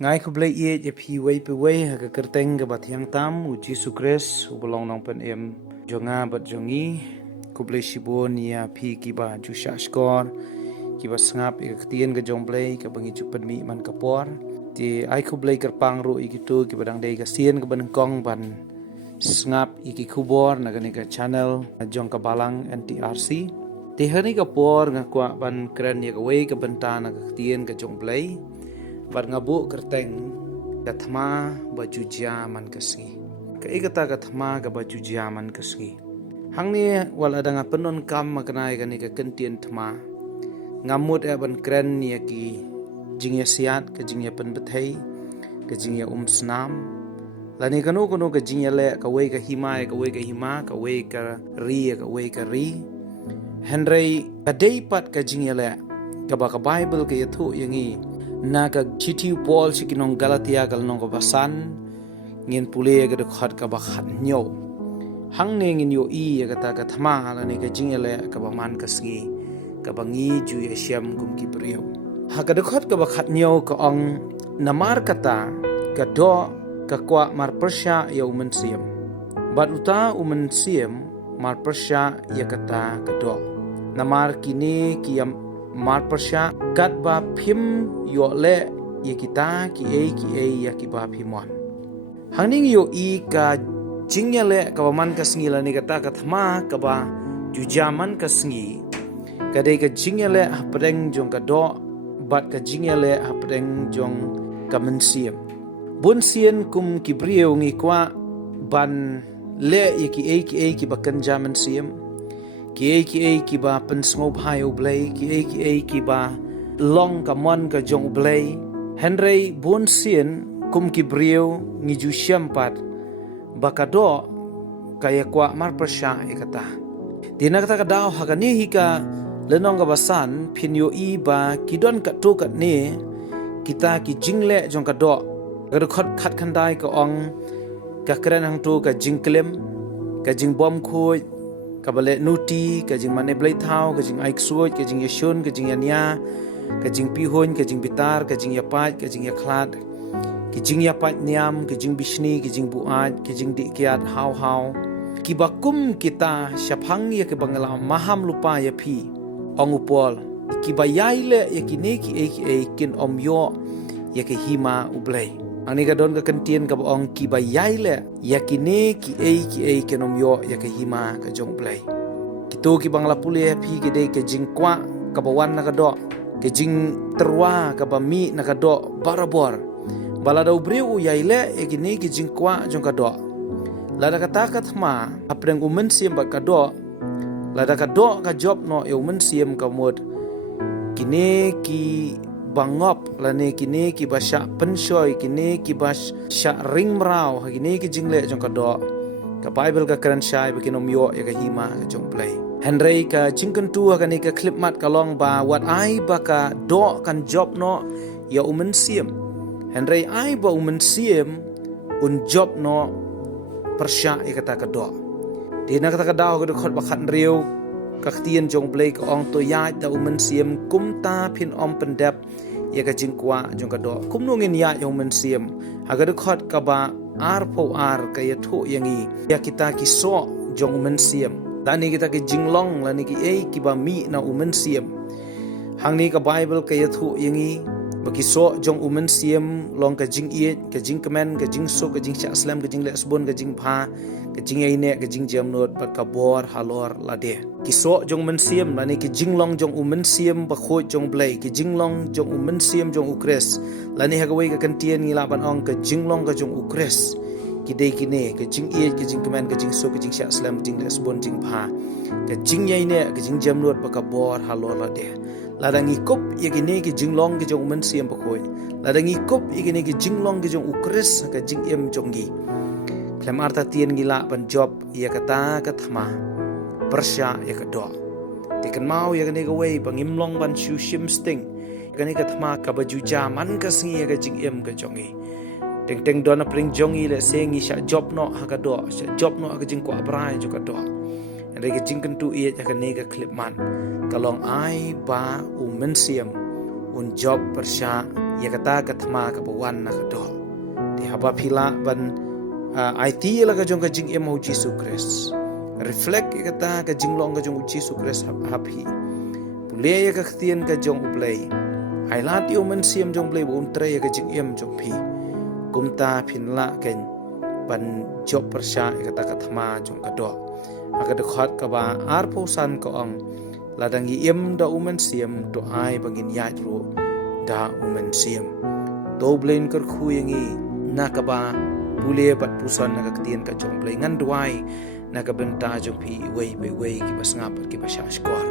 Ngai ku blai ye je phi wei pe wei ha ka kerteng ke bathiang tam u Jesu Christ u belong nong pen em jonga bat jongi ku blai shibon ya phi ki ba ju sha skor ki ba sngap e ktien ke jong blai ke bangi chu pen mi man ka por ti ai ku blai ker pang ru iki tu ki badang dei ka sien ke ban kong ban sngap iki kubor na gani ka channel jong ka balang NTRC ti hani ka por nga kwa ban kren ye ka wei ka benta na ka ktien ke jong blai bar ngabu kerteng kathma baju jaman kasngi ka igata kathma ka baju jaman kasngi hangni wal adanga penon kam maknai kani ka kentien thma ngamut e ban kren ni ki jingya siat ka jingya pen bethai ka jingya snam lani kanu ka jingya le ka wei ka hima ka wei ka ri henrei ka dei pat ka jingya le ka ba ka bible ka yathu yangi naga chithi Paul sikinong Galatia kalnong ko basan ngin pule ga de khat ka ba khat nyo hang ne ngin yo i ga ta ka thama la ne ga jingele ka ba man ka sngi ka ba ngi ju ya syam gum ki priyo ha ga de khat ka ba khat nyo ka ong namar kata ka do ka kwa mar persya ya umen siem bat uta umen siem mar persya ya kata ka do namar kini kiyam mar persya kat ba phim yo le ye kita ki e ya ki ba phimon hangning yo i ka jingya le ka man ka sngi la ni kata ka thma ka ba ju jaman ka sngi ka dei ka jingya le hapreng jong ka do bat ka jingya le hapreng jong ka mensiem bun sien kum ki brio ngi kwa ban le ye ki e ki ba kan jaman siem ki ba pen sngop hai blai ki ba long ka mon ka jong blai henrei bon sien kum ki brio ngi ju syampat bakado kaya kwa mar persya ikata dina kata ka daw hakani hika lenong ka basan phin yo i ba kidon ka to ka ne kita ki jingle jong ka do ka khat khandai ka ong ka kran hang to ka jingklem ka jing bom khoi kabale nuti ka jing mane blai thau ka jing aik suoj ka jing yashun ka jing yanya ka jing pihon ka jing bitar ka jing yapat ka jing yakhlad ki jing yapat niam ka jing bishni ki jing buat ki jing dikyat hau ki bakum kita shaphang ya ke bangala maham lupa ya phi ong upol ki bayai le ya ki ne ki e kin om yo ya ke hima ublai ani ka don ka kentien ka ong ki bayai le yakine ki e kenom yo ya ka hima ka jong play kito ki bangla pule phi ki de ke jing kwa ka bawan na ka do ke jing terwa ka ba mi na ka do barabor bala da ubreu yai le yakine ki jing kwa jong ka do la da ka ta ka thma apreng umen siem ba ka do la da ka do ka job no e umen siem ka mod kine ki bangop lane kine ki basha penshoy kine ki bas sha ring mrao kine ki jingle jong ka do ka bible ka kran shai ba kinom yo ya ka hima ka jong play henrei ka jingkan tu ka ni ka clip mat ka long ba what ai ba ka do kan job no ya umen siem henrei ai ba umen siem un job no persya ya kata ka do dina kata ka daw ka khot ba khat riu ka ktien jong blai ka ong to ya da umen siem kum ta phin om pendap ya ka jingkwa jong ka do kum no ngin ya yong men siem ha ga khot ka ba ar po ar ka ya tho yangi ya kita ki so jong men siem da ni kita ki jinglong la ni ki ki ba mi na umen siem hang ni ka bible ka ya tho yangi ba ki so jong umen siem long ka jing ie ka jing kamen ka jing so ka jing sha aslam ka jing lesbon ka jing pha ka jing ai ne ka jing jam not ba ka bor halor la de ki so jong men siem la ni ki jing long jong umen siem ba kho jong blai ki jing long jong umen siem jong ukres la ni ha ka wei ka kan tien ngi la ban ong ka jing long ka jong ukres ki de ki ne ka jing ie ka jing kamen ka jing so ka jing sha aslam jing lesbon jing pha ka jing ai ne ka jing jam not ba ka bor halor la de ladang ikop yagine ki jinglong ki jong men siem bakoi ladang ikop yagine ki jinglong ki jong ukres ka jing em jongi klem arta tien gila ban job ya kata ka thma persya ya ka do tikan mau yagine ka wei bangim long ban shu shim sting yagine ka thma ka baju jaman ka singi ya ka jing em ka jongi teng teng dona pring jongi le sengi sha job no ha ka do sha job no ka jing ko abrai jo ka do Rega jingkan tu ia jaka nega klip man kalong ai ba u mensiam bun job persya ya kata kathma ka bawan na kado di haba phila ban IT la ka jong ka jing em ho Jesus Christ reflect ya kata ka jing long ka jong Jesus Christ happy pule ya ka khtian ka jong uplay ai lat yo men siam jong play bun tre ya ka jing em jong phi kumta phin la ken ban job persya ya kata kathma jong kado agak dekat ka ba arpo san ko ang ladang iem da umen siam to ai bangin ya ru da umen siam to blain kar khuyengi nakaba bule bat pusan nak tien ka jong play ngan duai nak benta jong pi wei ki bas ngap ki basha skor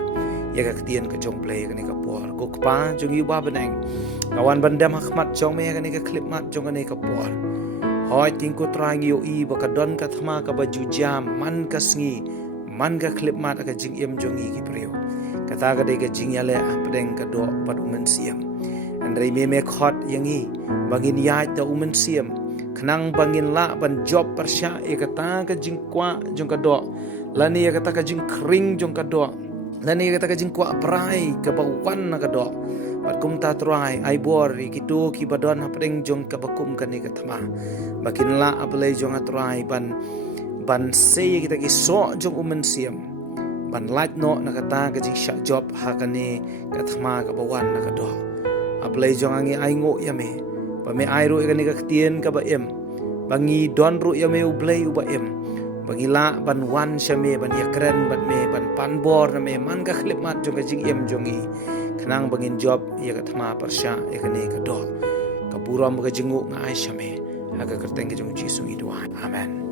ya ka tien ka jong play ka ni ka por ko pa jong yu ba beneng kawan bandam hakmat jong me ka ni ka clip mat jong ka ni ka por hoi ting ko trang yo I ba ka don ka thma ka ba ju jam man ka sngi man ka clip mat ka jing em jong I ki priyo kata ka de ka jing ya le apdeng ka do pat umen siam andrei me khot yangi bangin ya da umen siam khnang bangin la ban job persya e kata ka jing kwa jong ka do lani kata ka jing kring jong ka do lani kata ka jing kwa prai ka ba wan na ka do pat kum ta trai ai bor ki tu ki badon apdeng jong ka bakum ka ni ka thama bakin la ablai jong atrai ban se kita ki so jong umen siam ban light no na kata ka jing sha job ha ka ni ka thama ka bawan na ka do ablai jong angi ai ngo ya me pa me ai ru ka ni ka tien ka ba em bangi don ru ya me ublai u ba em bangi la ban wan sha me ban ya kren ban me ban pan bor na me man ka khlip mat jong ka jing em jong I khnang bangin job ya ka thama persya e ka ni ka do ka buram ka jingu ngai sha me aga kerteng ka jong Jesus I do amen.